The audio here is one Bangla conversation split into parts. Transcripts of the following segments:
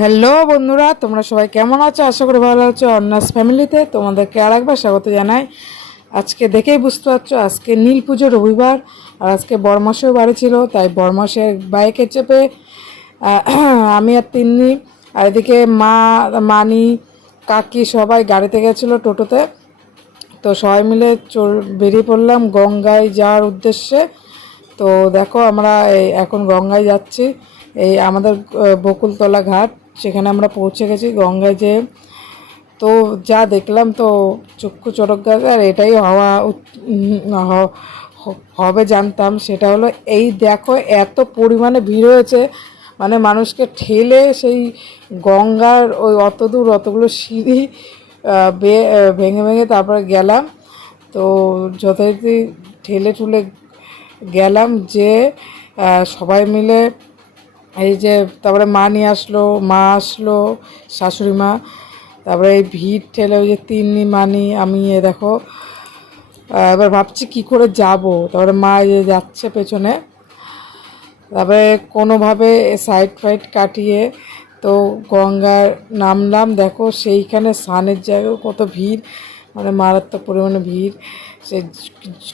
হ্যালো বন্ধুরা, তোমরা সবাই কেমন আছো? আশা করি ভালো আছো। অন্নাস ফ্যামিলিতে তোমাদেরকে আরেকবার স্বাগত জানাই। আজকে দেখেই বুঝতে পারছো আজকে নীল পুজো রবিবার, আর আজকে বরমাসেও বাড়ি ছিল, তাই বরমাসের বাইকে চেপে আমি আর তিন্নি আর এদিকে মানি কাকি সবাই গাড়িতে গেছিলো, টোটোতে। তো সবাই মিলে বেরিয়ে পড়লাম গঙ্গায় যাওয়ার উদ্দেশ্যে। তো দেখো আমরা এখন গঙ্গায় যাচ্ছি। এই আমাদের বকুলতলা ঘাট, সেখানে আমরা পৌঁছে গেছি গঙ্গায় যেয়ে। তো যা দেখলাম তো চক্ষু চড়ক গাছে, আর এটাই হবে জানতাম। সেটা হলো এই দেখো এত পরিমাণে ভিড় হয়েছে, মানে মানুষকে ঠেলে সেই গঙ্গার ওই অত দূর অতগুলো সিঁড়ি ভেঙে ভেঙে তারপরে গেলাম। তো যথারীতি ঠেলে ঠুলে গেলাম যে সবাই মিলে এই যে তারপরে মা নিয়ে আসলো, মা আসলো, শাশুড়ি মা। তারপরে এই ভিড় ঠেলে ওই যে তিন্নি মানি আমি দেখো এবার ভাবছি কি করে যাব। তারপরে মা যাচ্ছে পেছনে, তারপরে কোনোভাবে সাইড ফাইড কাটিয়ে তো গঙ্গার নামলাম। দেখো সেইখানে স্নানের জায়গায় কত ভিড়, মানে মারাত্মক পরিমাণে ভিড়। সে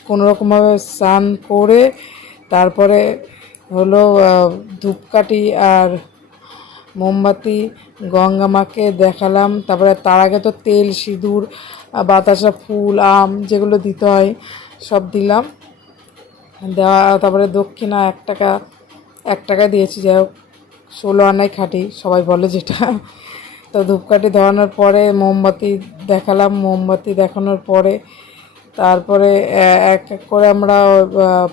কোনোরকমভাবে স্নান করে তারপরে হলো ধূপকাঠি আর মোমবাতি গঙ্গা মাকে দেখালাম। তারপরে তার আগে তো তেল সিঁদুর বাতাসা ফুল আম যেগুলো দিতে হয় সব দিলাম, দেওয়া। তারপরে দক্ষিণা 1 টাকা, 1 টাকা দিয়েছি, যাই হোক 16 আনাই খাঁটি সবাই বলে যেটা। তো ধূপকাঠি ধরানোর পরে মোমবাতি দেখালাম, মোমবাতি দেখানোর পরে তারপরে এক এক করে আমরা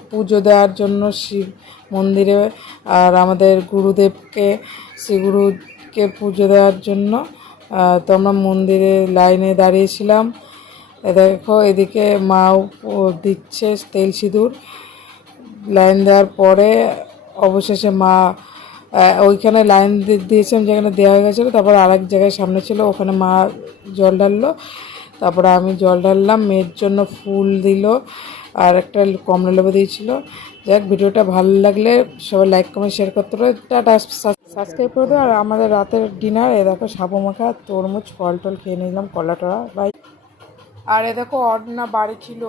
পুজো দেওয়ার জন্য শিব মন্দিরে আর আমাদের গুরুদেবকে, শ্রীগুরুকে পুজো দেওয়ার জন্য তো আমরা মন্দিরে লাইনে দাঁড়িয়েছিলাম। দেখো এদিকে মাও দিচ্ছে তেল সিঁদুর। লাইন দেওয়ার পরে অবশেষে মা ওইখানে লাইন দিয়েছিলাম যেখানে দেওয়া হয়ে গেছিলো। তারপর আরেক জায়গায় সামনে ছিল, ওখানে মা জল ঢাললো। তারপরে আমি জল ঢাললাম, মেয়ের জন্য ফুল দিল আর একটা কমলা লেবু দিয়েছিলো। যাক, ভিডিওটা ভালো লাগলে সবাই লাইক কমেন্ট শেয়ার করতে পারে, টাটা, সাবস্ক্রাইব করে দেবো। আর আমাদের রাতের ডিনার এ দেখো সাবু মাখা তরমুজ ফল টল খেয়ে নিলাম, কলা টলা বাই। আর এ দেখো অর্ণা বাড়ি ছিল।